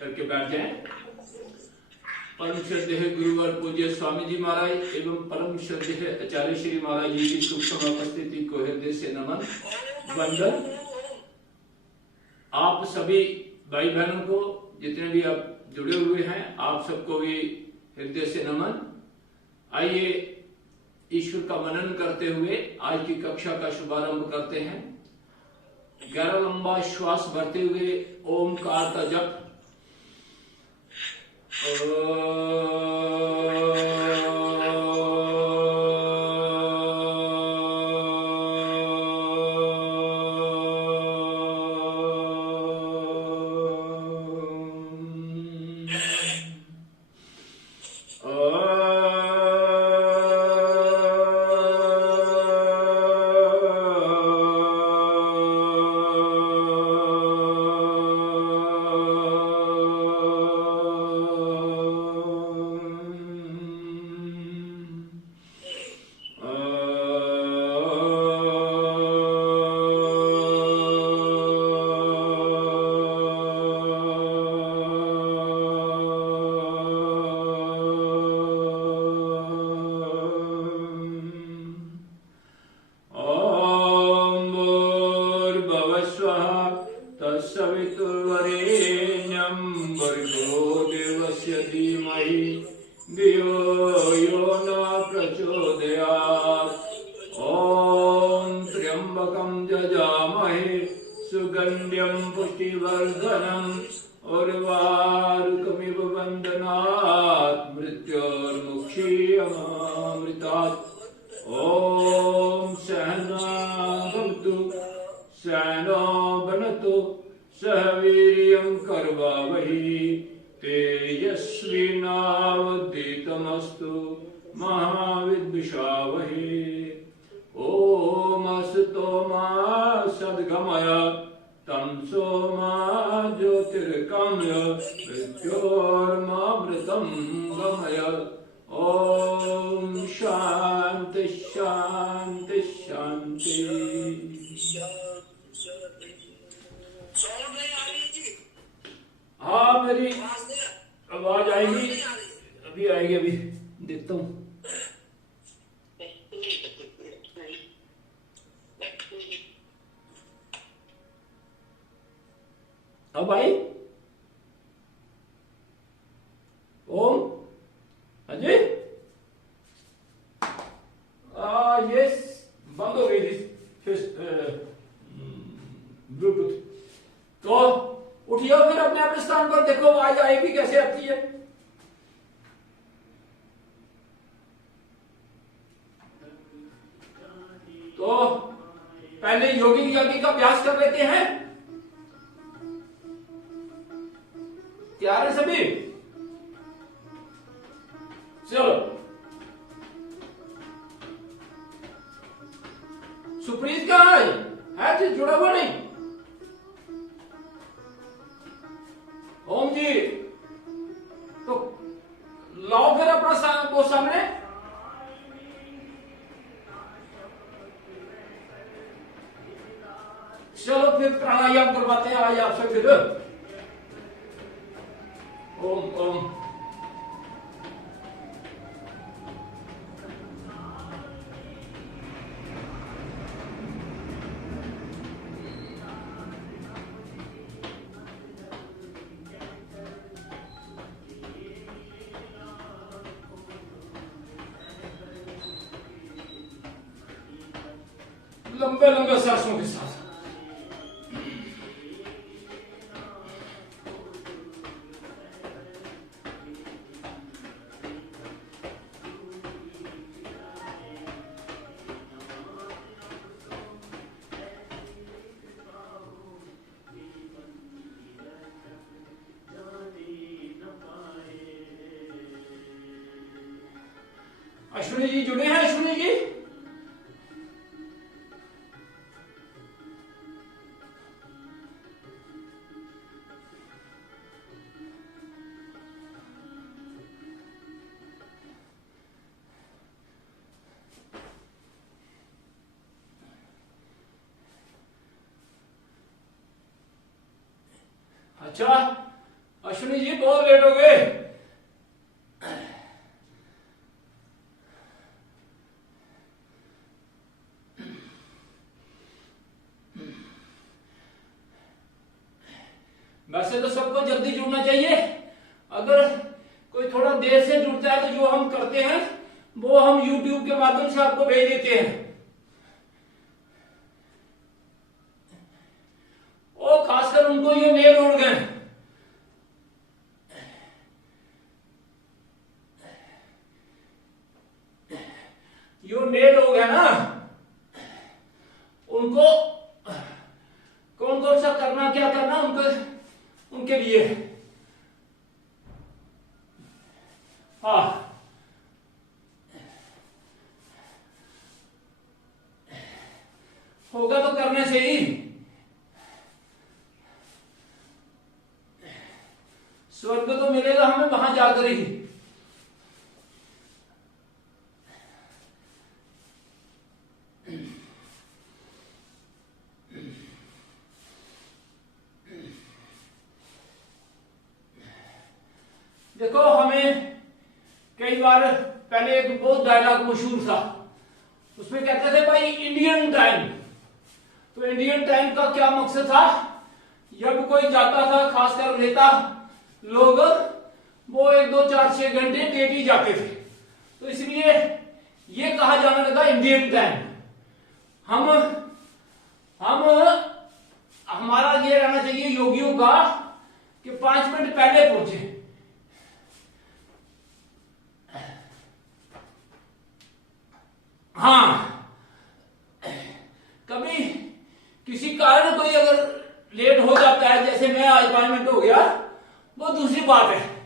करके बैठ जाएं। परम श्रद्धेय गुरुवर पूज्य स्वामी जी महाराज एवं परम श्रद्धेय आचार्य श्री महाराज जी की सूक्ष्म उपस्थिति को हृदय से नमन वंदन। आप सभी भाई बहनों को, जितने भी आप जुड़े हुए हैं, आप सबको भी हृदय से नमन। आइए ईश्वर का मनन करते हुए आज की कक्षा का शुभारंभ करते हैं। गहरा लंबा श्वास भरते हुए ओमकार का जप। सुगंध्यम पुष्टिवर्धनम उर्वारुकमिव बंधनात् मृत्योर्मुक्षीयमामृतात्। ओम सहना भवतु सहनो भुनक्तु सह वीर्यं कर्वावहै तेजस्विनावधीतमस्तु महाविद्विषावहै। ओम असतो मा सद्गमय तमसो मा ज्योतिर्गमय मृत्योर्मामृतं गमय। ओम शांति शांति शांति। हाँ, मेरी आवाज आएगी, अभी आएगी, अभी देखता हूँ। अब आई? ओम अजय, यस, बंद हो गई थी ब्लूटूथ। तो उठिए फिर अपने अपने स्थान पर, देखो आवाज आएगी कैसे आती है। तो पहले योगिक यज्ञ का अभ्यास कर लेते हैं। तैयार है सभी? चलो। सुप्रीत कहाँ है जी? जुड़ा हुआ नहीं? ओम जी, तो लाओ फिर अपना वो सामने। चलो फिर प्राणायाम करवाते हैं आज आपसे फिर। ओम ओम लंबे लंबे सांसों के साथ। अश्विनी जी जुड़े हैं? अश्विनी जी, अच्छा सुनील जी बहुत लेट हो गए। वैसे तो सबको जल्दी जुड़ना चाहिए, अगर कोई थोड़ा देर से जुड़ता है तो जो हम करते हैं वो हम YouTube के माध्यम से आपको भेज देते हैं। और खासकर उनको ये मेल उड़ गए, जो नए लोग हैं ना, उनको कौन कौन सा करना क्या करना उनके लिए। हाँ, होगा तो करने से ही स्वर्ग तो मिलेगा हमें वहां जाकर ही। देखो, हमें कई बार पहले एक बहुत डायलॉग मशहूर था, उसमें कहते थे भाई इंडियन टाइम। तो इंडियन टाइम का क्या मकसद था? जब कोई जाता था, खासकर नेता लोग, वो 1 2 4 6 घंटे लेट ही जाते थे, तो इसलिए ये कहा जाने लगा इंडियन टाइम। हम हमारा ये रहना चाहिए योगियों का कि 5 मिनट पहले पहुंचे। हाँ, कभी किसी कारण कोई अगर लेट हो जाता है, जैसे मैं आज 5 मिनट हो गया, वो दूसरी बात है।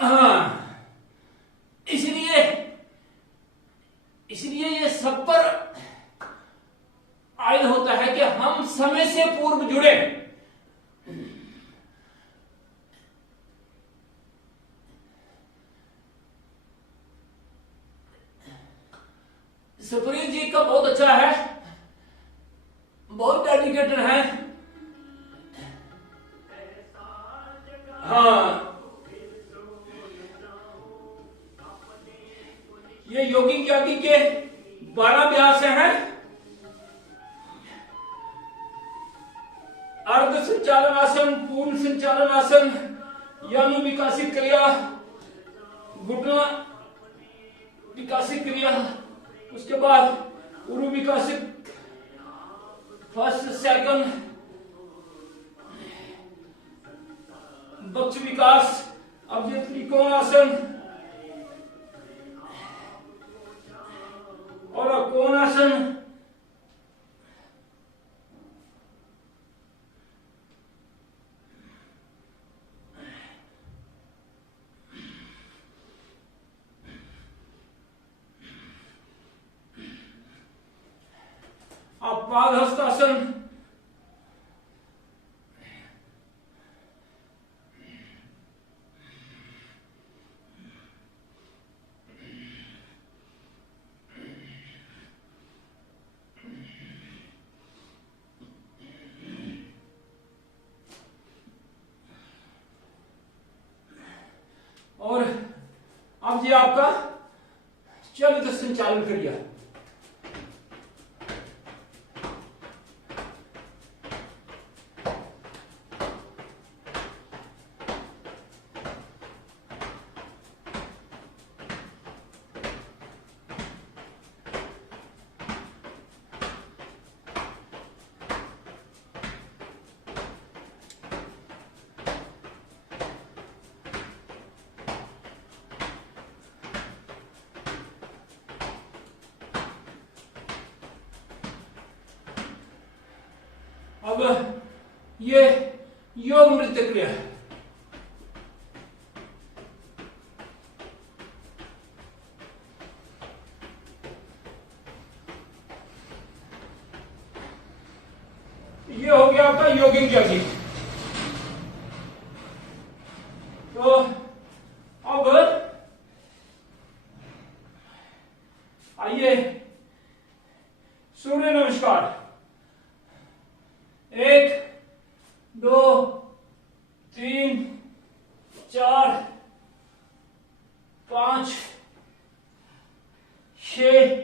हाँ, इसलिए ये सब पर आयन होता है कि हम समय से पूर्व जुड़े। सुप्रीत जी का बहुत अच्छा है, बहुत डेडिकेटेड है। हाँ, ये योगी ज्ञानी के 12 अभ्यास हैं। अर्ध संचालन आसन, पूर्ण संचालन आसन, यानु विकासित क्रिया, घुटना विकासित क्रिया, उसके बाद उरु विकासित, फर्स्ट सेकंड, बक्ष विकास, अब ये त्रिकोण आसन और कोण आसन। पाद हस्तासन, और अब ये आपका चलित संचालन क्रिया। अब ये योग नृत्य क्रिया है। ये हो गया आपका योगिक जॉगिंग। तो अब आइए सूर्य नमस्कार। 1 2 3 4 5 6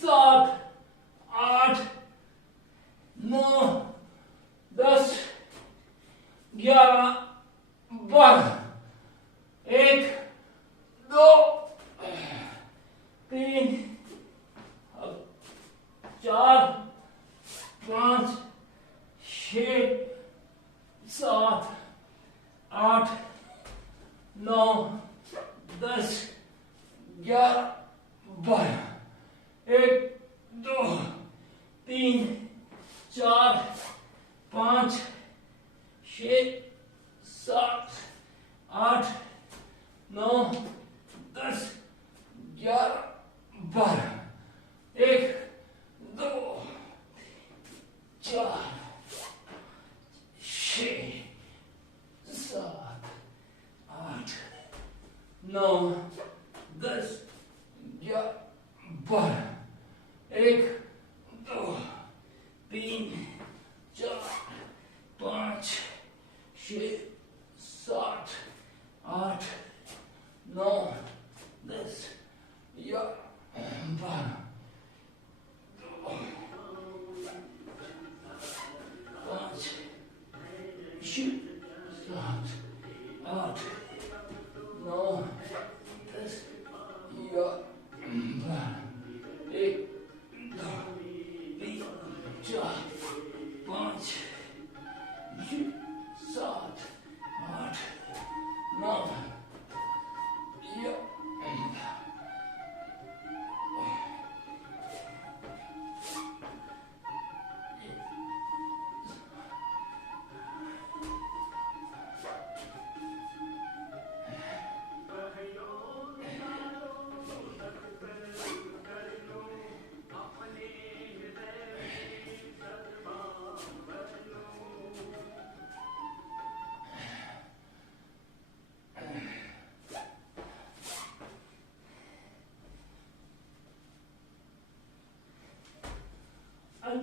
7 8 9 10 11 12। 1 2 3 4 5 6 7 8 9 10 11 12। 1 2 3 4 5 6 7 8 9 10 11 12। 1 2 4 6 7 8 9 10 11 12। 1 2 3 4 5 6 7 8 9 10 11 12। 5 6 7 8 9 10 11 12। 1 2 3 4 5 6 7 8 9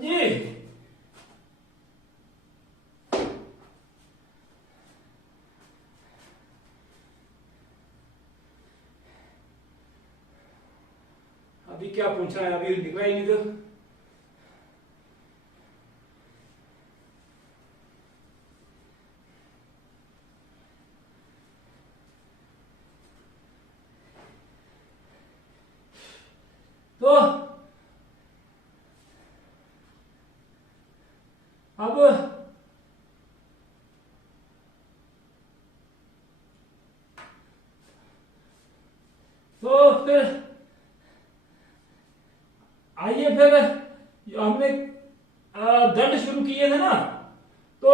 जी अभी क्या पूछा है? अभी दिख रहा ही नहीं तो अब तो फिर आइए फिर हमने दंड शुरू किए थे ना, तो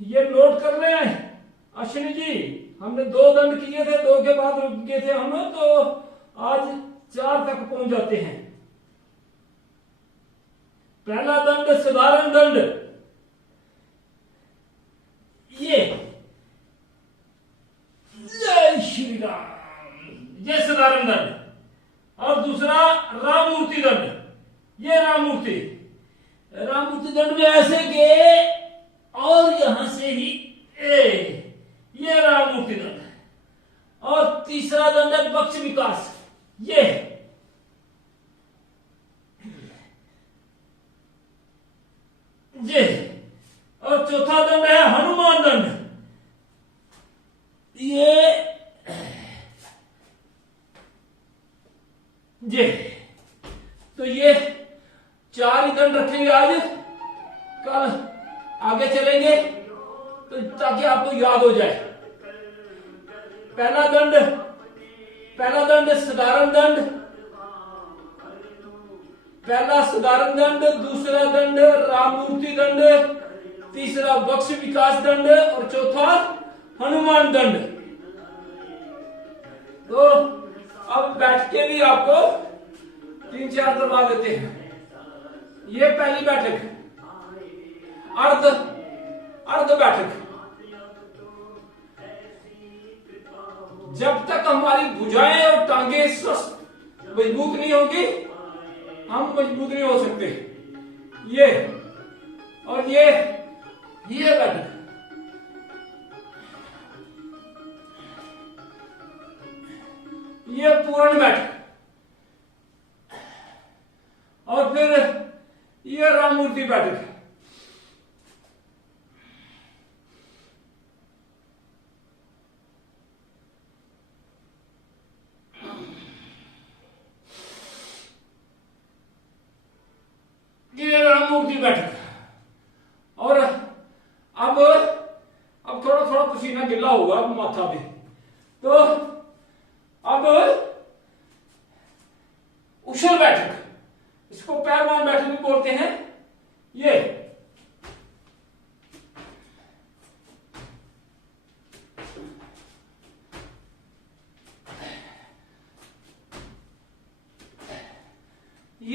ये नोट कर रहे हैं अश्विनी जी। हमने 2 दंड किए थे, 2 के बाद रुक गए थे हम, तो आज 4 तक पहुंच जाते हैं। पहला दंड साधारण दंड, ये जय श्री राम, ये साधारण दंड। और दूसरा राममूर्ति दंड, ये राममूर्ति दंड में ऐसे के और यहां से ही ये राममूर्ति दंड। और तीसरा दंड है पक्ष विकास, ये और चौथा दंड है हनुमान दंड, ये तो ये 4 ही दंड रखेंगे आज। कल आगे चलेंगे तो ताकि आपको याद हो जाए। पहला दंड साधारण दंड, पहला साधारण दंड, दूसरा दंड राममूर्ति दंड, तीसरा बक्ष विकास दंड और चौथा हनुमान दंड। तो अब बैठ के भी आपको 3-4 करवा देते हैं। ये पहली बैठक, अर्ध बैठक। जब तक हमारी भुजाएं और टांगे स्वस्थ मजबूत नहीं होगी हम मजबूत नहीं हो सकते। ये और ये बैठक, ये पूर्ण बैठक, और फिर ये राममूर्ति बैठक। ये राममूर्ति बैठक। और अब थोड़ा थोड़ा पसीना गिला होगा माथा पे, तो अब उछल बैठक, इसको पैरवान बैठक भी बोलते हैं। ये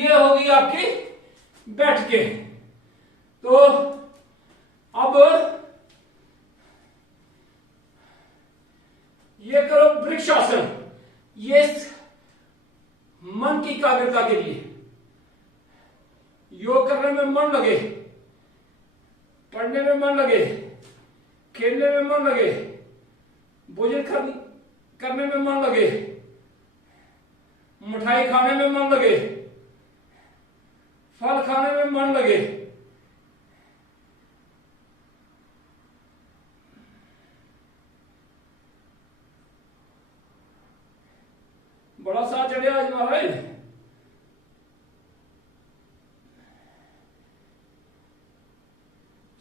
होगी आपकी बैठके। तो अब ये करो वृक्षासन। ये मन की एकाग्रता के लिए, योग करने में मन लगे, पढ़ने में मन लगे, खेलने में मन लगे, भोजन करने में मन लगे, मिठाई खाने में मन लगे, फल खाने में मन लगे। बड़ा साथ चढ़े आज महाराज।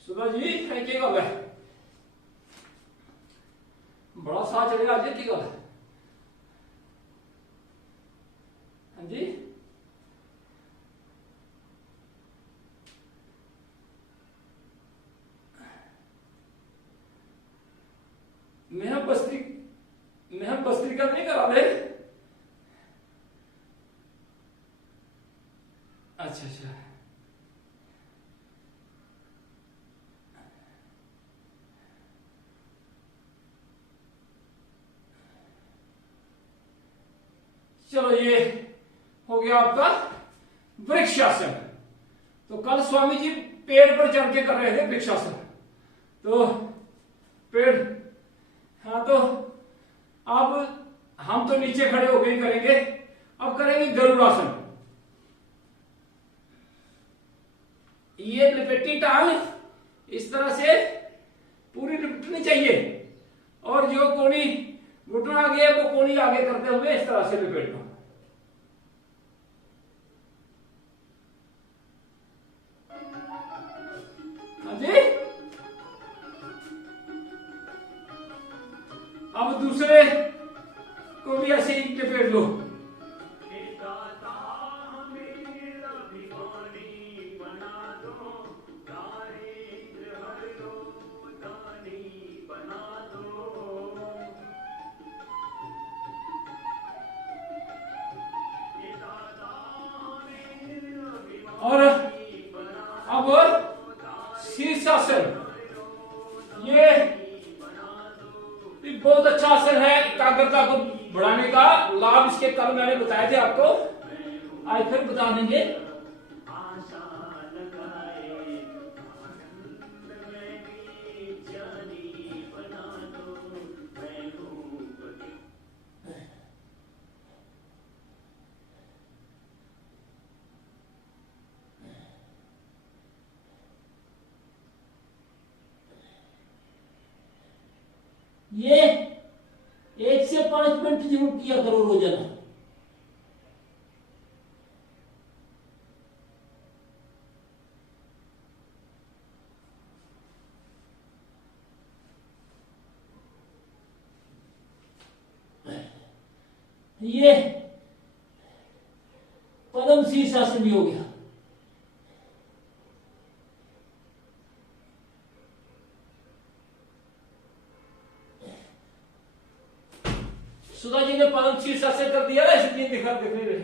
सुधा जी है की गल है, बड़ा साथ चढ़े आज की गल है। हाँ जी, मेहर बस्त्री का नहीं करा दे। अच्छा अच्छा, चलो ये हो गया आपका वृक्षासन। तो कल स्वामी जी पेड़ पर चढ़ के कर रहे थे वृक्षासन, तो पेड़, हाँ तो अब हम तो नीचे खड़े होकर ही करेंगे। अब करेंगे गरुड़ासन। ये लिपटी टांग इस तरह से पूरी लिपटनी चाहिए, और जो कोनी घुटना आगे है वो कोनी आगे करते हुए इस तरह से लिपेटना। हाँ जी, अब दूसरे को भी ऐसे ही लिपेट लो। और अब शीर्षासन, ये बहुत अच्छा आसन है एकाग्रता को बढ़ाने का। लाभ इसके कल मैंने बताए थे आपको, आज फिर बता देंगे। ये 1 से 5 मिनट जरूर किया करो रोजाना। ये पद्म शीर्षासन भी हो गया। सुधा जी ने पद्म शीर्षासन कर दिया है, इसलिए दिख नहीं रहे।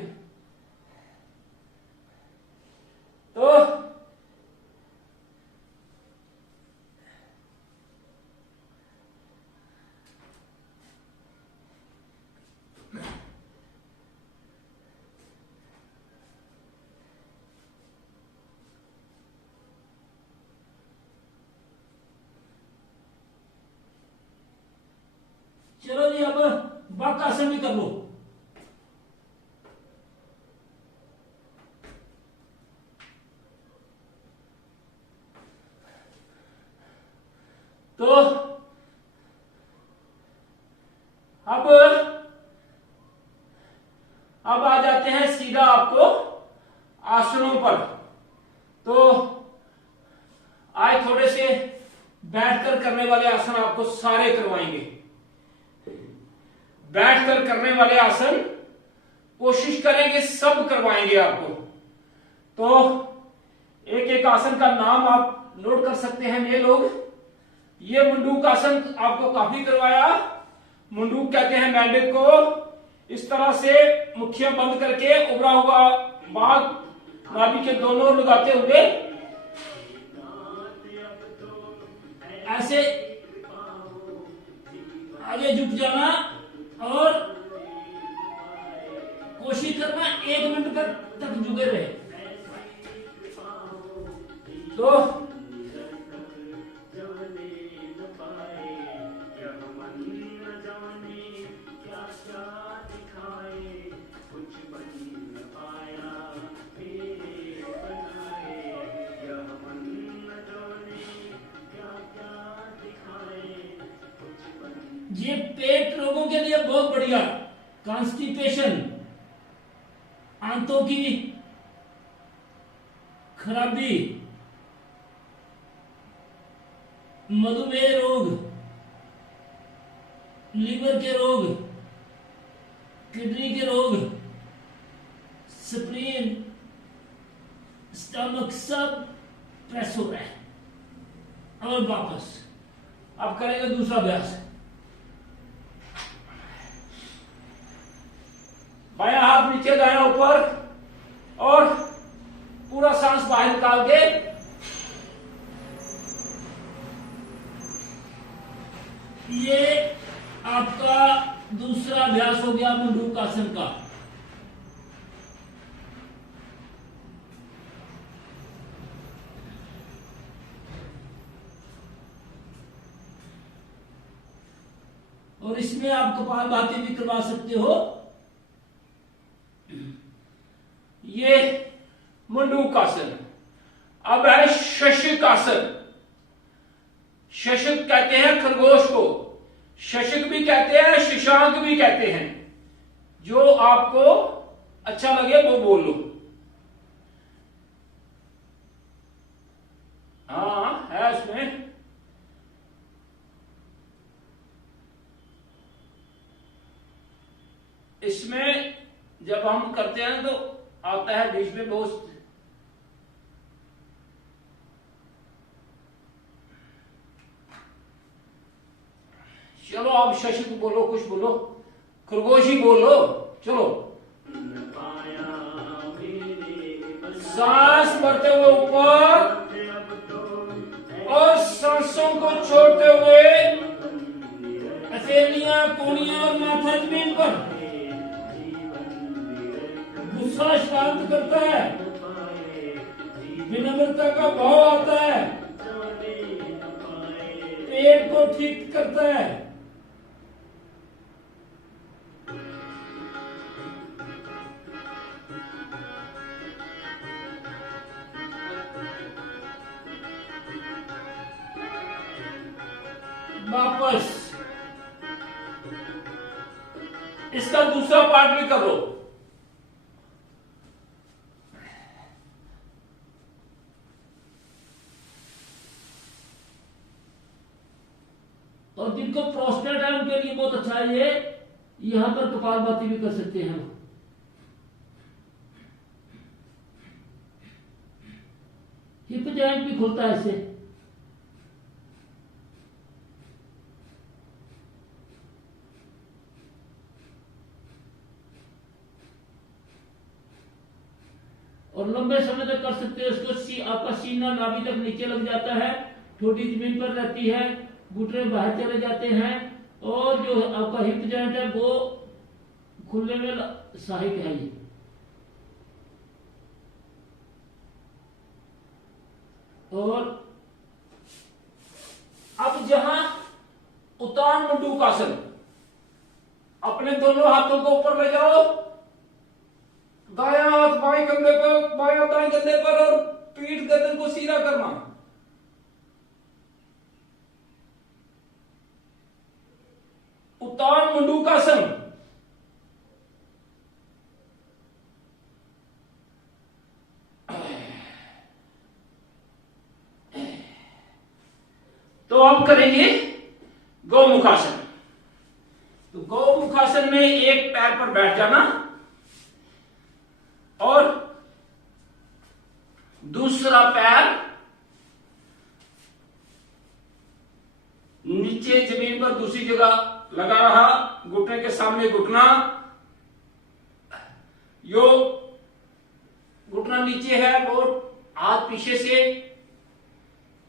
तो आसन भी कर लो। तो अब आ जाते हैं सीधा आपको आसनों पर। तो आज थोड़े से बैठकर करने वाले आसन आपको सारे करवाएंगे। बैठकर करने वाले आसन कोशिश करेंगे सब करवाएंगे आपको। तो एक एक आसन का नाम आप नोट कर सकते हैं ये लोग। ये मंडूक आसन आपको काफी करवाया। मंडूक कहते हैं मेंढक को। इस तरह से मुखिया बंद करके उभरा हुआ बाघ नाभि के दोनों ओर लगाते हुए ऐसे आगे झुक जाना और कोशिश करना 1 मिनट तक झुके रहे। तो ये पेट रोगों के लिए बहुत बढ़िया। कॉन्स्टिपेशन, आंतों की खराबी, मधुमेह रोग, लीवर के रोग, किडनी के रोग, स्प्लीन, स्टमक सब प्रेस हो रहा है। और वापस अब करेंगे दूसरा अभ्यास। बायां हाथ नीचे, दायां ऊपर और पूरा सांस बाहर निकाल के ये आपका दूसरा अभ्यास हो गया मंडूक आसन का। और इसमें आप कपालभाति भी करवा सकते हो। ये मंडूक आसन। अब है शशक आसन। शशक कहते हैं खरगोश को। शशक भी कहते हैं, शशांक भी कहते हैं। जो आपको अच्छा लगे वो बोल लो। हाँ है इसमें। इसमें जब हम करते हैं तो आता है बीच में बहुत। चलो आप शशक बोलो, कुछ बोलो, खरगोश ही बोलो। चलो सांस भरते हुए ऊपर और सांसों को छोड़ते हुए हथेलियां, कोहनियां और माथा जमीन पर। गुस्सा शांत करता है, विनम्रता का भाव आता है, पेट को ठीक करता है। वापस इसका दूसरा पार्ट भी करो। और जिनको प्रोस्टेट है उनके लिए बहुत अच्छा है ये। यहां पर कपालभाति भी कर सकते हैं। हिप जॉइंट भी खुलता है इससे। और लंबे समय तक कर सकते हैं इसको। आपका सीना नाभि तक नीचे लग जाता है, ठोड़ी जमीन पर रहती है, घुटने बाहर चले जाते हैं और जो आपका हिप जॉइंट है वो खुलने में सहायक है ये। और अब जहां उतान मंडूक आसन, अपने अपने दोनों हाथों को ऊपर ले जाओ, दायां हाथ बाएं कंधे पर, बायां दाएं कंधे पर, और पीठ गर्दन को सीधा करना। उत्तान मंडूकासन। तो अब करेंगे गौमुखासन। तो गौमुखासन में एक पैर पर बैठ जाना और दूसरा पैर नीचे जमीन पर दूसरी जगह लगा रहा, घुटने के सामने घुटना, यो घुटना नीचे है वो हाथ पीछे से,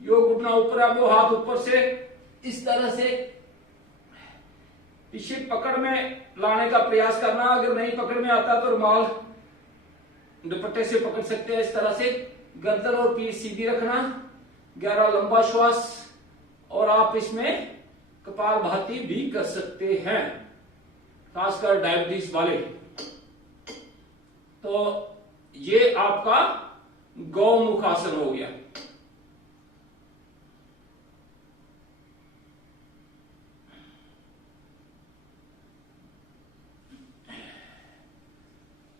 यो घुटना ऊपर है वो हाथ ऊपर से, इस तरह से पीछे पकड़ में लाने का प्रयास करना। अगर नहीं पकड़ में आता तो रुमाल दुपट्टे से पकड़ सकते हैं। इस तरह से गर्दन और पीठ सीधी रखना, गहरा लंबा श्वास, और आप इसमें कपालभाति भी कर सकते हैं, खासकर डायबिटीज वाले। तो ये आपका गौमुखासन हो गया।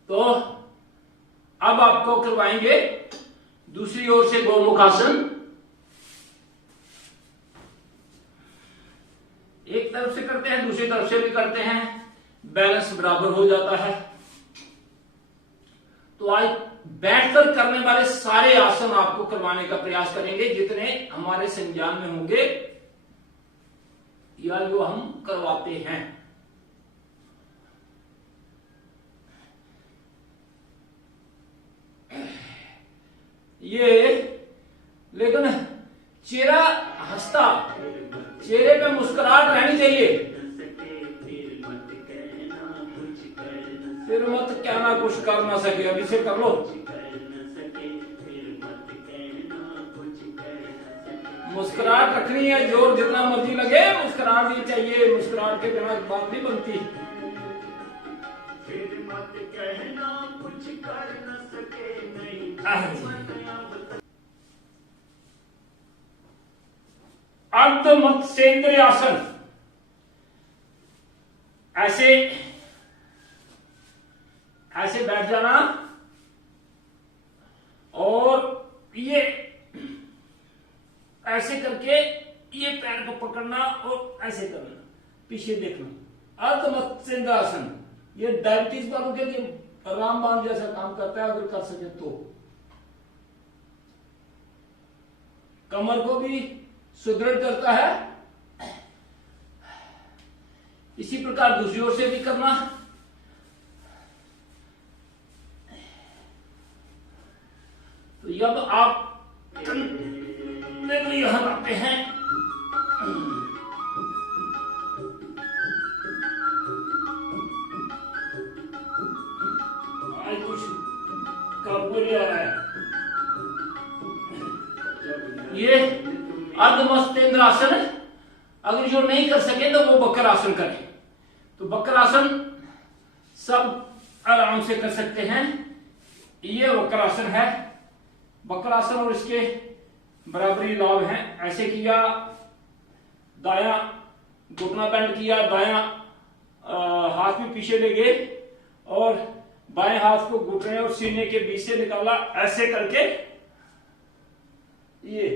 तो अब आपको करवाएंगे दूसरी ओर से गौमुखासन। एक तरफ से करते हैं, दूसरी तरफ से भी करते हैं, बैलेंस बराबर हो जाता है। तो आज बैठकर करने वाले सारे आसन आपको करवाने का प्रयास करेंगे, जितने हमारे संज्ञान में होंगे या जो हम करवाते हैं। ये लेकिन चेहरा हंसता, चेहरे पे मुस्कुराहट रहनी चाहिए। फिर मत कहना कुछ कर ना सके, अभी से कर लो। मुस्कुराहट रखनी है, जोर जितना मर्जी लगे मुस्कुराहट ही चाहिए। मुस्कुराहट के बिना बात नहीं बनती। फिर मत कहना कुछ कर न सके नहीं। अर्धमत्स्येंद्र आसन। ऐसे ऐसे बैठ जाना और ये ऐसे करके ये पैर को पकड़ना और ऐसे करना, पीछे देखना। अर्धमत्स्येंद्र आसन ये डायबिटीज वालों के लिए रामबाण जैसा काम करता है, अगर कर सके तो। कमर को भी सुदृढ़ करता है। इसी प्रकार दूसरी ओर से भी करना। तो जब आप यहां आते हैं, आज कुछ काबू नहीं आ रहा है। ये अर्धमत्स्येंद्र आसन। अगर जो नहीं कर सके तो वो बकर आसन करें। तो बकर आसन सब आराम से कर सकते हैं। ये बकर आसन है। बकर आसन और इसके बराबरी लाभ हैं। ऐसे किया, दायां घुटना बेंड किया, दायां हाथ भी पीछे ले गए और बाएं हाथ को घुटने और सीने के बीच से निकाला, ऐसे करके ये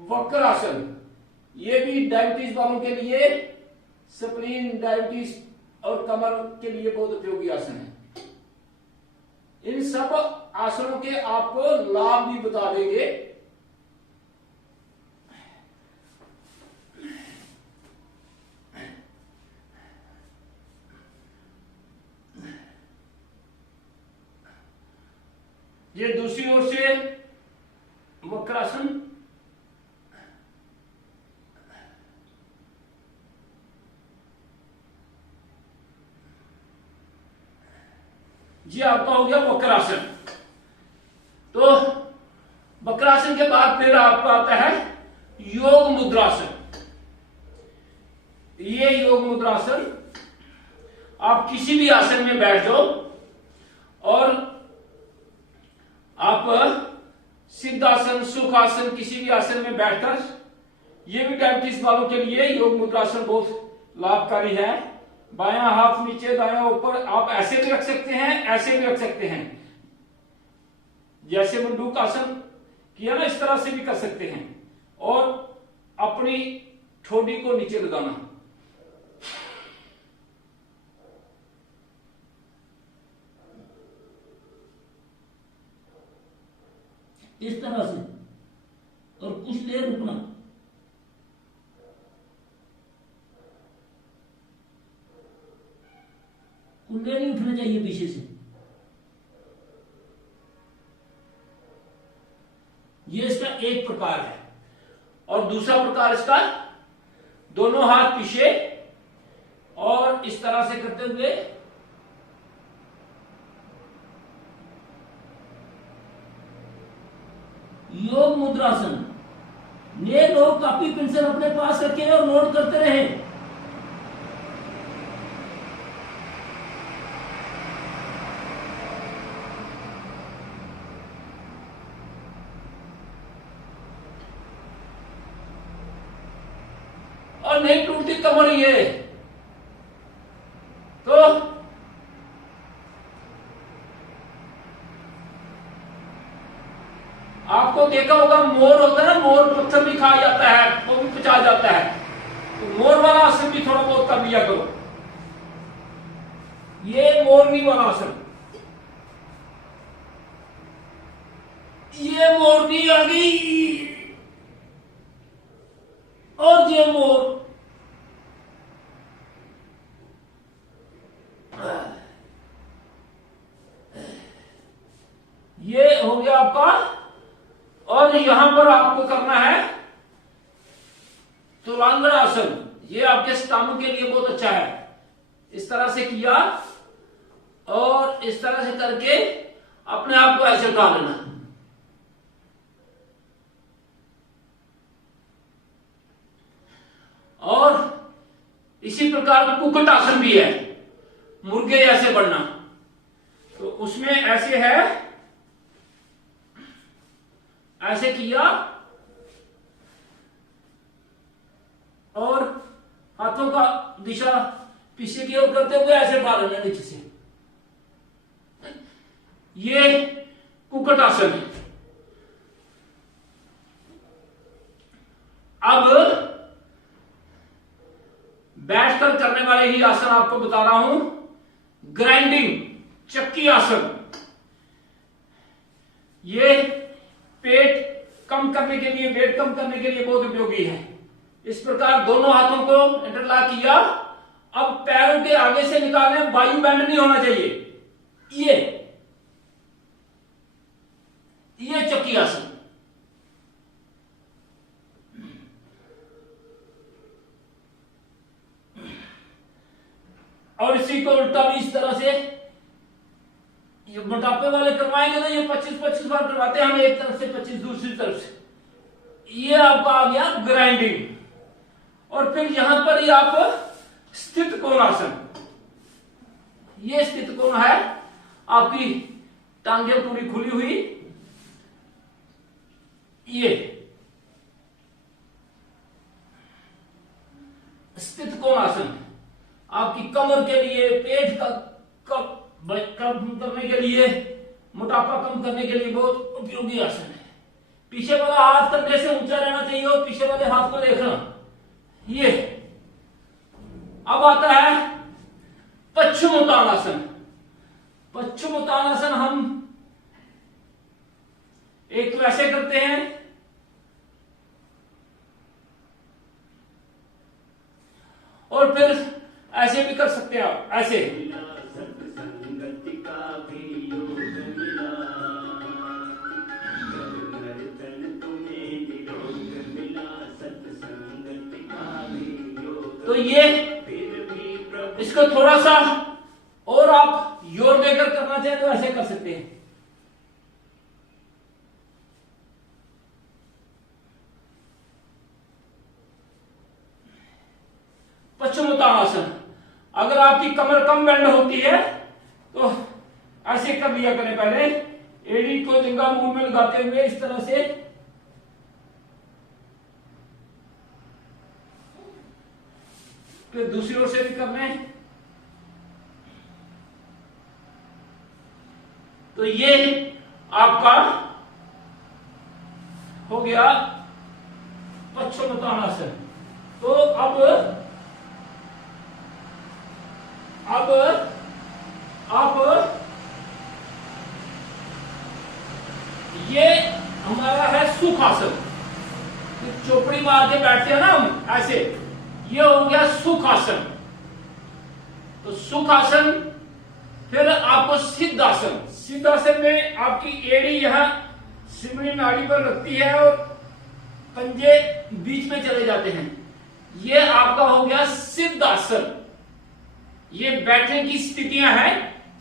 वक्र आसन। ये भी डायबिटीज वालों के लिए, स्प्लीन, डायबिटीज और कमर के लिए बहुत उपयोगी आसन है। इन सब आसनों के आपको लाभ भी बता देंगे। ये दूसरी ओर से वक्रासन। जी आपका हो गया वक्रासन। तो वक्रासन के बाद फिर आपका आता है योग मुद्रासन। ये योग मुद्रासन। आप किसी भी आसन में बैठ जाओ और आप सिद्धासन, सुखासन, किसी भी आसन में बैठकर, ये भी डायबिटीज वालों के लिए योग मुद्रासन बहुत लाभकारी है। बायां हाथ नीचे, दायां ऊपर, आप ऐसे भी रख सकते हैं, ऐसे भी रख सकते हैं। जैसे मंडूक आसन किया ना, इस तरह से भी कर सकते हैं। और अपनी ठोडी को नीचे लगाना। इस तरह से, और कुछ देर रुकना। कुंडे नहीं उठना चाहिए पीछे से। ये इसका एक प्रकार है। और दूसरा प्रकार इसका, दोनों हाथ पीछे और इस तरह से करते हुए योग मुद्रासन। ये लोग कॉपी पेंसिल अपने पास रखें और नोट करते रहें। और नहीं टूटती कमर ये तो आपको देखा होगा, मोर होता है ना, मोर पत्थर भी खा जाता है, वो भी पचा जाता है। तो मोर वाला आसन भी थोड़ा बहुत कर लिया करो। ये मोरनी वाला आसन, ये मोरनी आ गई और ये मोर। ये हो गया आपका। और यहां पर आपको करना है तुलांगण आसन। ये आपके स्टमक के लिए बहुत अच्छा है। इस तरह से किया और इस तरह से करके अपने आप को ऐसे उठा लेना। और इसी प्रकार का कुक्कुट आसन भी है, मुर्गे ऐसे बढ़ना। तो उसमें ऐसे है, ऐसे किया और हाथों का दिशा पीछे की ओर करते हुए ऐसे उठा लेना नीचे से। ये कुक्कुट आसन है। अब बैठकर करने वाले ही आसन आपको बता रहा हूं। ग्राइंडिंग चक्की आसन। ये पेट कम करने के लिए, वेट कम करने के लिए बहुत उपयोगी है। इस प्रकार दोनों हाथों को इंटरलॉक किया। अब पैरों के आगे से निकालने, वायु बैंड नहीं होना चाहिए। ये चक्की आसन। और इसी को उल्टा भी इस तरह से, ये मोटापे वाले करवाएंगे तो ये 25-25 बार करवाते हैं हम, एक तरफ से 25 दूसरी तरफ से। ये आपका आ गया ग्राइंडिंग। और फिर यहां पर ही आप स्थित कोण आसन। ये स्थित कोण है, आपकी टांगे पूरी खुली हुई। ये स्थित कोण आसन आपकी कमर के लिए, पेट का कम करने के लिए, मोटापा कम करने के लिए बहुत उपयोगी आसन है। पीछे वाला हाथ कंधे से ऊंचा रहना चाहिए और पीछे वाले हाथ को देखना। ये अब आता है पश्चिमोत्तानासन। पश्चिमोत्तानासन हम एक तो ऐसे करते हैं और फिर ऐसे भी कर सकते हैं आप, ऐसे। तो ये इसको थोड़ा सा और आप जोर देकर करना चाहें तो ऐसे कर सकते हैं। पश्चिम अगर आपकी कमर कम बेंड होती है तो ऐसे कर लिया करें, पहले एड़ी को जंगा मुंह में लगाते हुए इस तरह से, फिर दूसरी ओर से भी कर लें। तो ये आपका हो गया पश्चिमोत्तानासन। तो अब आप ये हमारा है सुखासन, तो चौपड़ी मार के बैठते हैं ना हम ऐसे, ये हो गया सुखासन। तो सुखासन, फिर आपको सिद्धासन। सिद्धासन में आपकी एड़ी यहां सिमड़ी नाड़ी पर लगती है और पंजे बीच में चले जाते हैं, ये आपका हो गया सिद्धासन। ये बैठने की स्थितियां हैं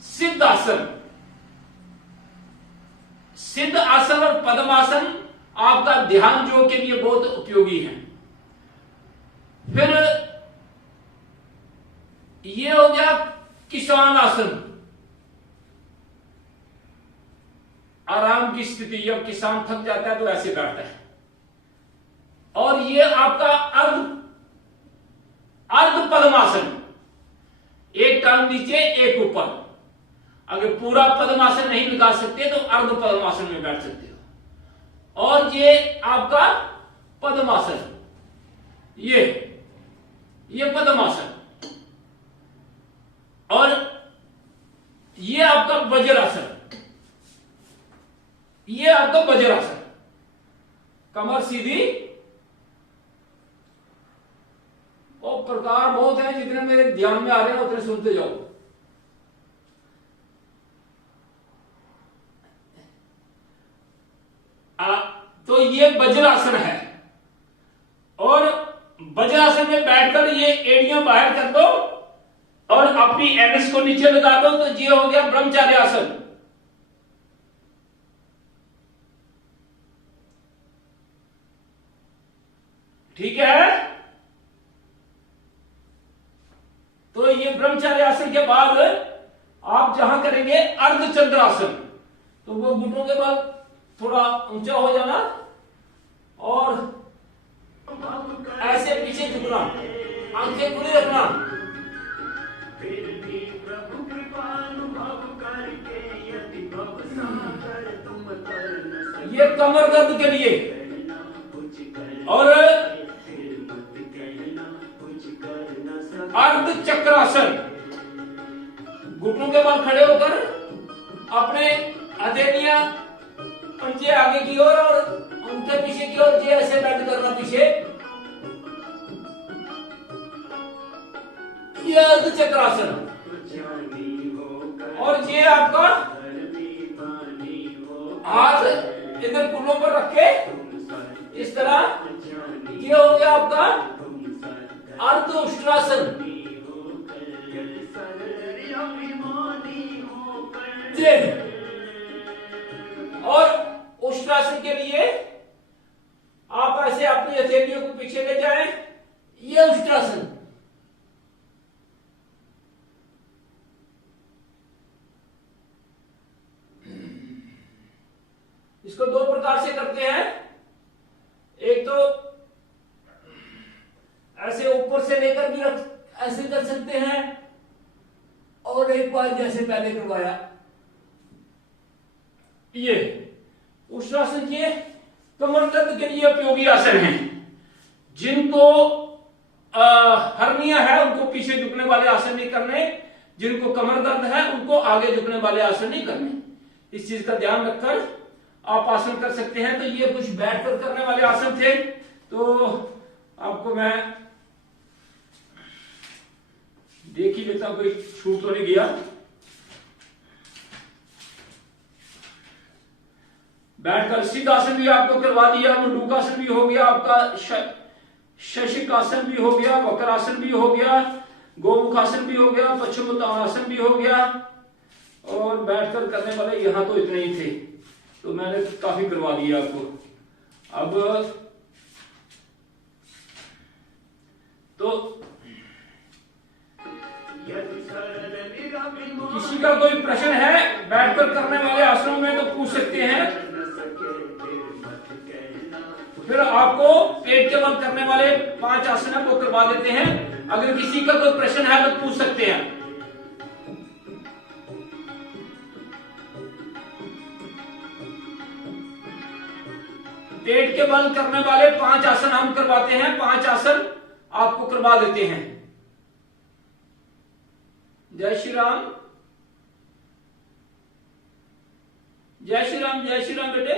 सिद्धासन। सिद्ध आसन और पद्मासन आपका ध्यान योग के लिए बहुत उपयोगी है। फिर ये हो गया किसान आसन, आराम की स्थिति, जब किसान थक जाता है तो ऐसे बैठता है। और ये आपका अर्ध पद्मासन, एक टांग नीचे एक ऊपर। अगर पूरा पद्मासन नहीं लगा सकते तो अर्ध पद्मासन में बैठ सकते हो। और ये आपका पद्मासन, ये पद्मासन। और ये आपका वज्रासन, ये आपका वज्रासन। कमर सीधी, और प्रकार बहुत हैं, जितने मेरे ध्यान में आ रहे हैं उतने सुनते जाओ। तो ये वज्रासन है। और वज्रासन में बैठकर ये एड़ियां बाहर कर दो और अपनी एनएस को नीचे लगा दो, तो ये हो गया ब्रह्मचार्य आसन। ठीक है। तो ये ब्रह्मचार्य आसन के बाद आप जहां करेंगे अर्धचंद्रासन, तो वो घुटनों के बल थोड़ा ऊंचा हो जाना और ऐसे पीछे झुकना, आंखें खुली रखना। ये कमर दर्द के लिए। और अर्ध चक्रासन, घुटनों के बल खड़े होकर अपने हथेलियां पंजे आगे की ओर और अंगूठे पीछे की ओर, ये ऐसे बेंड करना पीछे। ये अर्ध चक्रासन। और ये आपका हाथ इधर कुल्लों पर रख के इस तरह, ये हो गया आपका अर्ध उष्ट्रासन। और उष्ट्रासन के लिए आप ऐसे अपनी हथेलियों को पीछे ले जाएं, ये उष्ट्रासन। इसको दो प्रकार से करते हैं, एक तो ऐसे ऊपर से लेकर भी ऐसे कर सकते हैं, और एक बार जैसे पहले करवाया, ये उष्ट्रासन के कमर दर्द के लिए उपयोगी आसन हैं। जिनको हर्निया है उनको पीछे झुकने वाले आसन नहीं करने, जिनको कमर दर्द है उनको आगे झुकने वाले आसन नहीं करने। इस चीज का ध्यान रखकर आप आसन कर सकते हैं। तो ये कुछ बैठकर करने वाले आसन थे, तो आपको मैं देख ही लेता हूं, कोई छूट तो नहीं गया। बैठकर सिद्धासन भी आपको करवा दिया, मंडूकासन भी हो गया आपका, शशिकासन भी हो गया, वक्रासन भी हो गया, गोमुखासन भी हो गया, पश्चिमोत्तानासन भी हो गया। और बैठकर करने वाले यहां तो इतने ही थे, तो मैंने काफी करवा दिया आपको। अब तो किसी का कोई प्रश्न है बैठकर करने वाले आसनों में तो पूछ सकते हैं। फिर आपको पेट के बल करने वाले 5 आसन है वो करवा देते हैं। अगर किसी का कोई प्रश्न है तो पूछ सकते हैं। पेट के बल करने वाले 5 आसन हम करवाते हैं, 5 आसन आपको करवा देते हैं। जय श्री राम, जय श्री राम, जय श्री राम बेटे।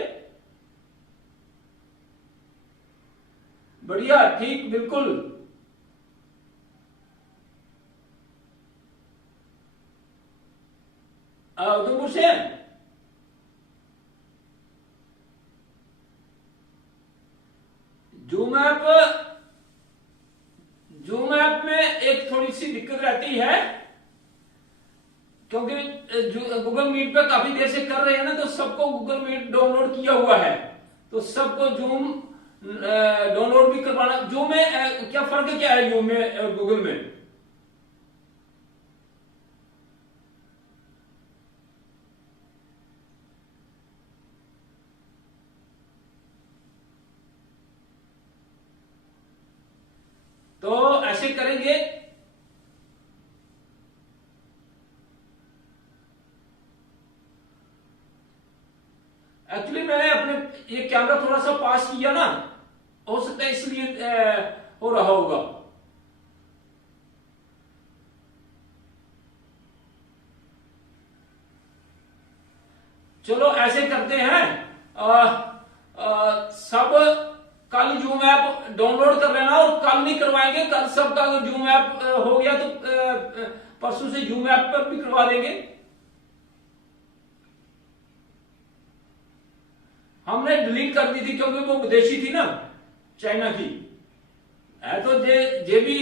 बढ़िया, ठीक, बिल्कुल। उधमपुर से जूम ऐप में एक थोड़ी सी दिक्कत रहती है, क्योंकि गूगल मीट पे काफी देर से कर रहे हैं ना, तो सबको गूगल मीट डाउनलोड किया हुआ है, तो सबको जूम डाउनलोड भी करवाना। जूम में क्या फर्क क्या है जूम में गूगल में? तो ऐसे करेंगे, एक्चुअली मैंने अपने ये कैमरा थोड़ा सा पास किया ना, हो सकता है इसलिए हो रहा होगा। चलो ऐसे करते हैं, सब कल जूम ऐप डाउनलोड कर लेना, और कल नहीं करवाएंगे, कल सबका जूम ऐप हो गया तो परसों से जूम ऐप पर भी करवा देंगे। हमने डिलीट कर दी थी क्योंकि वो विदेशी थी ना, चाइना की है, तो जे भी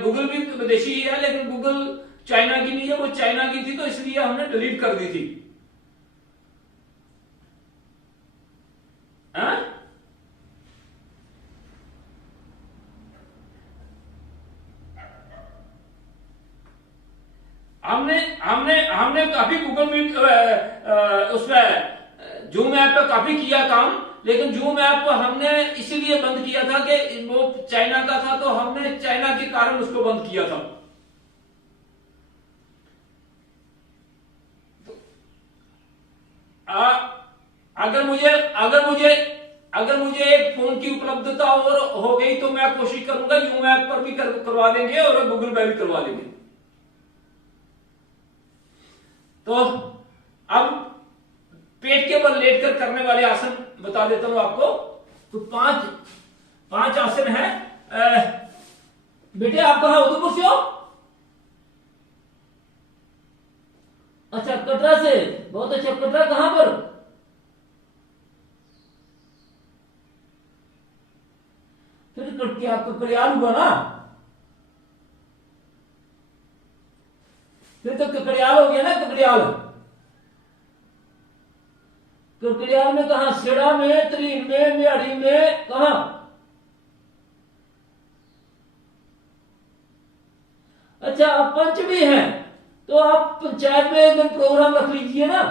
गूगल भी विदेशी ही है, लेकिन गूगल चाइना की नहीं है, वो चाइना की थी, तो इसलिए हमने डिलीट कर दी थी। हमने काफी गूगल मीट उसमें जूम ऐप पे काफी किया काम, लेकिन जूम ऐप हमने इसीलिए बंद किया था कि वो चाइना का था, तो हमने चाइना के कारण उसको बंद किया था। अगर मुझे एक फोन की उपलब्धता और हो गई तो मैं कोशिश करूंगा जूम ऐप पर भी करवा देंगे और गूगल पे भी करवा देंगे। तो अब पेट के बल लेटकर करने वाले आसन बता देता हूं आपको। तो पांच आसन है। बेटे आप कहां उधमपुर से हो? अच्छा, कटरा से, बहुत अच्छा। कटरा कहां पर? फिर क्या ककड़ियाल हुआ ना, फिर तो ककड़ियाल हो गया ना। ककड़ियाल में कहा? सेड़ा में, तरीन में, मियाड़ी में, कहा? अच्छा, आप पंच भी हैं तो आप पंचायत में एक दिन प्रोग्राम रख लीजिए ना।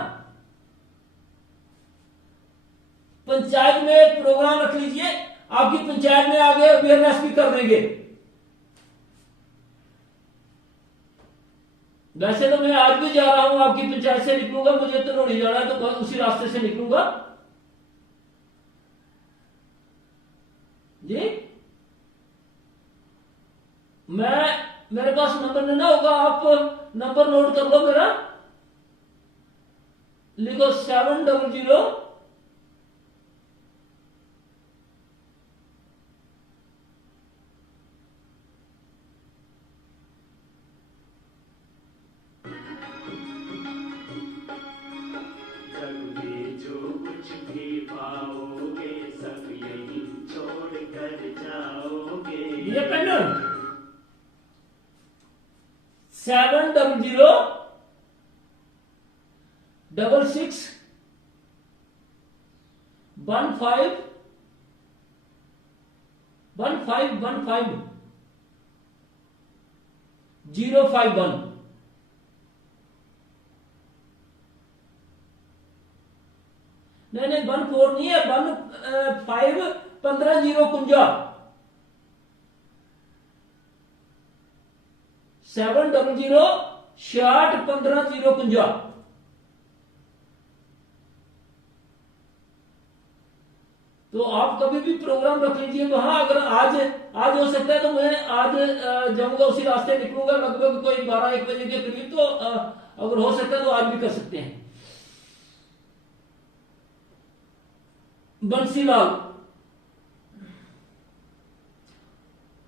पंचायत में एक प्रोग्राम रख लीजिए, आपकी पंचायत में आगे अवेयरनेस भी कर देंगे। वैसे तो मैं आज भी जा रहा हूं, आपकी पंचायत से निकलूंगा, मुझे तो रोड़ी जाना है, तो उसी रास्ते से निकलूंगा जी। मेरे पास नंबर नहीं ना होगा, आप नंबर नोट कर लो मेरा, लिखो 700 ये पेन 700 66 15 051। नहीं नहीं 14 नहीं है, 15 15 700 66 15 तो आप कभी भी प्रोग्राम रख लीजिए वहां। अगर आज आज हो सकता है तो मैं आज जाऊंगा, उसी रास्ते निकलूंगा लगभग कोई 12-1 बजे के करीब, तो अगर हो सकता है तो आज भी कर सकते हैं। बंसीलाल,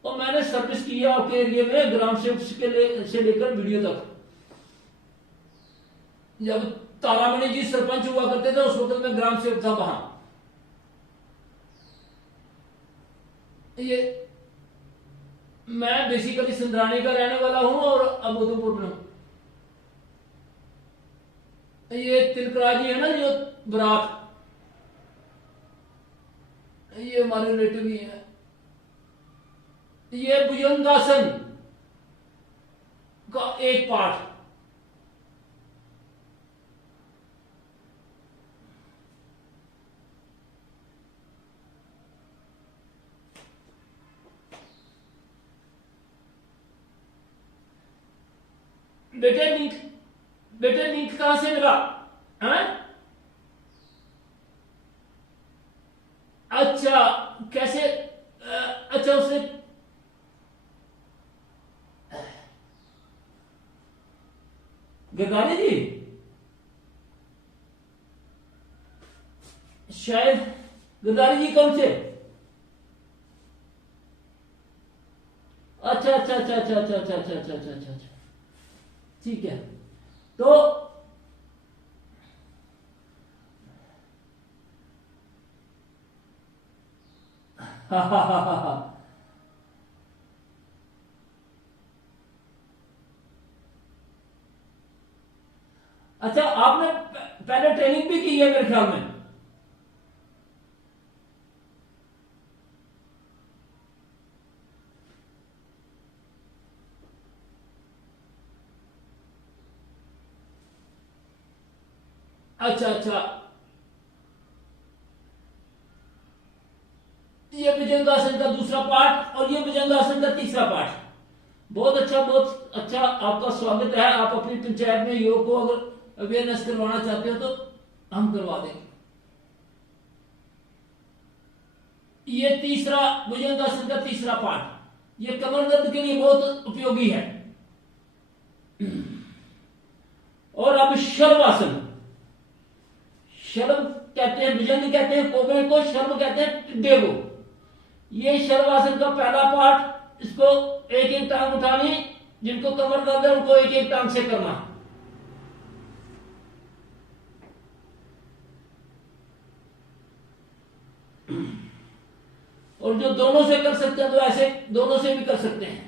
और मैंने सर्विस की है आपके एरिया में ग्राम सेवक से लेकर वीडियो तक। जब तारामणि जी सरपंच हुआ करते थे उस वक्त में ग्राम सेवक था वहां। ये मैं बेसिकली सिंधरानी का रहने वाला हूं और अब उधमपुर में हूं। ये तिलकराज जी है ना जो बरात, ये हमारे रिलेटिव ही है। ये भुजंगासन का एक पार्ट, बेटे नींद कहां से मिला है? अच्छा कैसे? अच्छा उसे गरदारी जी शायद, गरदारी जी कौन से? अच्छा अच्छा अच्छा अच्छा अच्छा अच्छा अच्छा अच्छा अच्छा अच्छा अच्छा, ठीक है। तो हा हा हा हा हा, अच्छा आपने पहले ट्रेनिंग भी की है मेरे ख्याल में। अच्छा अच्छा, ये भुजंगासन का दूसरा पार्ट और ये भुजंगासन का तीसरा पार्ट। बहुत अच्छा, बहुत अच्छा, आपका स्वागत है। आप अपनी पंचायत में योग को अगर अवेयरनेस करवाना चाहते हो तो हम करवा देंगे। ये तीसरा भुजंगासन का तीसरा पार्ट, ये कमर दर्द के लिए बहुत उपयोगी है। और अब शर्वासन, शर्व कहते हैं, भुजंग कहते हैं कोबरे को, शर्व कहते हैं टिड्डे को। ये शर्वासन का पहला पार्ट, इसको एक एक टांग उठानी, जिनको कमर दर्द है उनको एक एक टांग से करना। और जो दोनों से कर सकते हैं तो ऐसे दोनों से भी कर सकते हैं।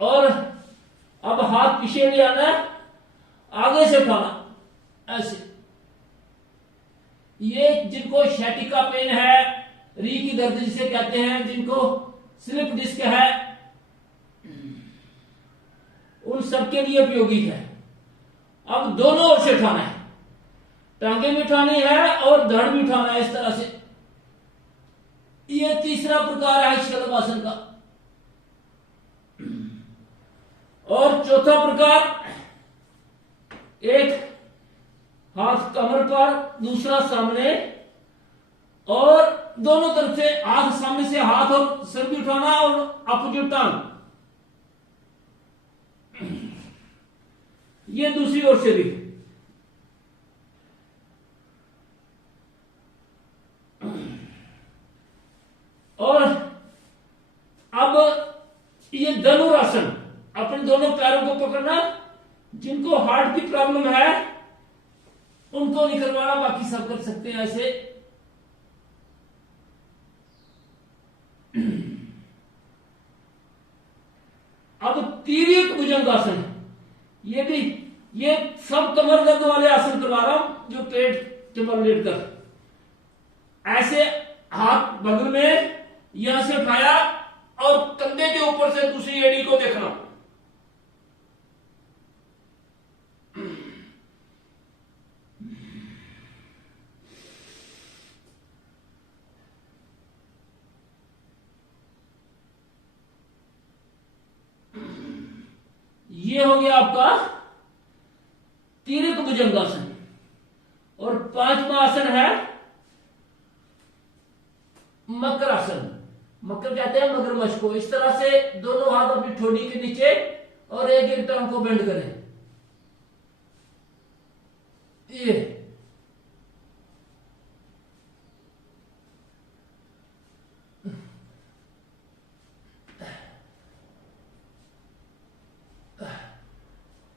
और अब हाथ पीछे ले आना है, आगे से उठाना ऐसे। ये जिनको शैटिका पेन है, री की दर्द जिसे कहते हैं, जिनको स्लिप डिस्क है, उन सबके लिए उपयोगी है। अब दोनों ओर से उठाना है, टांगे भी उठानी है और धड़ भी उठाना है, इस तरह से। यह तीसरा प्रकार है शलभासन का। और चौथा प्रकार, एक हाथ कमर पर, दूसरा सामने, और दोनों तरफ से हाथ, सामने से हाथ और सर भी उठाना और अपोजिट टांग, ये दूसरी ओर से भी। और अब ये धनुरासन, अपने दोनों पैरों को पकड़ना, जिनको हार्ट की प्रॉब्लम है उनको नहीं करवाना, बाकी सब कर सकते हैं ऐसे। अब तिर्यक भुजंगासन, ये भी, ये सब कमर दर्द वाले आसन करवा रहा हूं, जो पेट टेबल लेट कर ऐसे हाथ बगल में, यहां से उठाया और कंधे के ऊपर से दूसरी एड़ी को देखना। ये हो गया आपका तिर्यक भुजंगासन। और 5वां आसन है मकरासन। मकर कहते हैं मगरमच्छ को। इस तरह से दोनों हाथ अपनी ठोड़ी के नीचे और एक एक टांग को बेंड करें। ये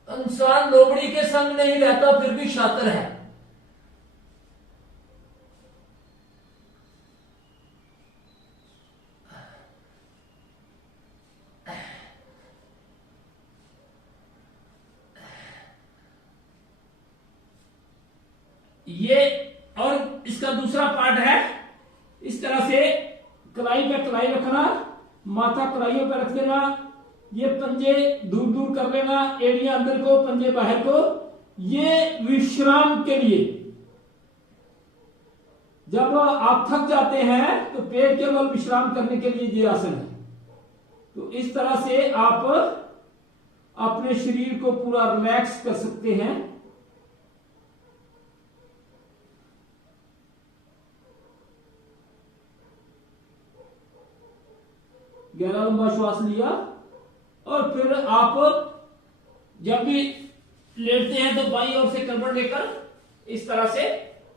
इंसान लोमड़ी के संग नहीं रहता फिर भी शातिर है। ये और इसका दूसरा पार्ट है, इस तरह से कलाई पे कलाई रखना, माथा कलाइयों पे रख देना, ये पंजे दूर दूर कर लेना, एड़ियां अंदर को पंजे बाहर को। ये विश्राम के लिए, जब आप थक जाते हैं तो पेट के बल विश्राम करने के लिए ये आसन है। तो इस तरह से आप अपने शरीर को पूरा रिलैक्स कर सकते हैं। गहरा लंबा श्वास लिया और फिर आप जब भी लेटते हैं तो बाईं ओर से कमर लेकर इस तरह से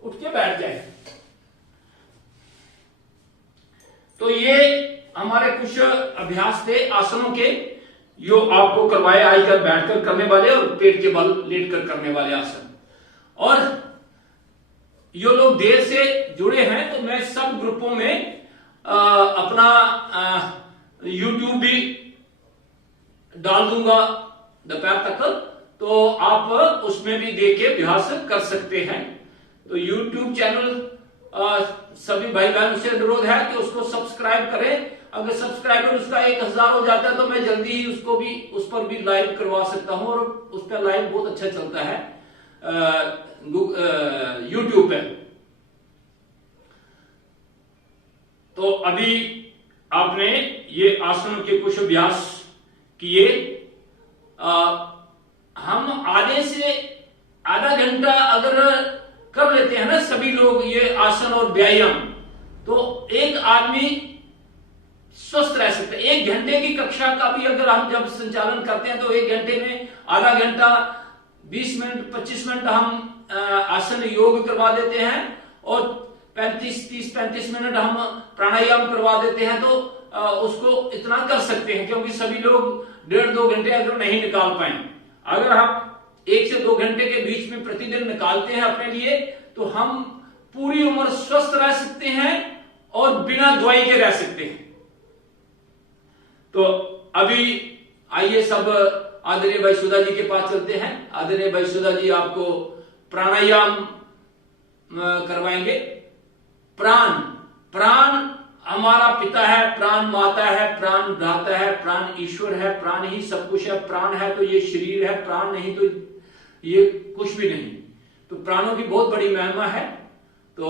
उठ के बैठ जाए। तो ये हमारे कुछ अभ्यास थे आसनों के, जो आपको करवाए आकर बैठकर करने वाले और पेट के बल लेटकर करने वाले आसन। और जो लोग देर से जुड़े हैं तो मैं सब ग्रुपों में अपना YouTube भी डाल दूंगा दोपहर तक, तो आप उसमें भी देख के अभ्यास कर सकते हैं। तो YouTube चैनल सभी भाई बहनों से अनुरोध है कि उसको सब्सक्राइब करें। अगर सब्सक्राइबर उसका 1000 हो जाता है तो मैं जल्दी ही उसको भी उस पर भी लाइव करवा सकता हूं, और उस पर लाइव बहुत अच्छा चलता है YouTube पे। तो अभी आपने ये आसनों के कुछ अभ्यास किए। हम आधे से आधा घंटा अगर कर लेते हैं ना सभी लोग ये आसन और व्यायाम, तो एक आदमी स्वस्थ रह सकते हैं। 1 घंटे की कक्षा का भी अगर हम जब संचालन करते हैं तो 1 घंटे में आधा घंटा 20 मिनट 25 मिनट हम आसन योग करवा देते हैं, और 30-35 मिनट हम प्राणायाम करवा देते हैं। तो उसको इतना कर सकते हैं, क्योंकि सभी लोग 1.5-2 घंटे अगर नहीं निकाल पाए, अगर हम 1 से 2 घंटे के बीच में प्रतिदिन निकालते हैं अपने लिए, तो हम पूरी उम्र स्वस्थ रह सकते हैं और बिना दवाई के रह सकते हैं। तो अभी आइए सब आदरणीय भाई सुधा जी के पास चलते हैं। आदरणीय भाई सुधा जी आपको प्राणायाम करवाएंगे। प्राण हमारा पिता है, प्राण माता है, प्राण भ्राता है, प्राण ईश्वर है, प्राण ही सब कुछ है। प्राण है तो ये शरीर है, प्राण नहीं तो ये कुछ भी नहीं। तो प्राणों की बहुत बड़ी महिमा है। तो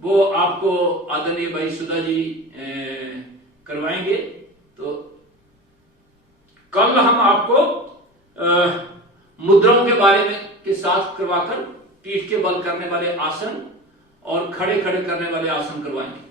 वो आपको आदरणीय भाई सुधा जी करवाएंगे। तो कल हम आपको मुद्राओं के बारे में के साथ करवाकर पीठ के बल करने वाले आसन और खड़े खड़े करने वाले आसन करवाएंगे।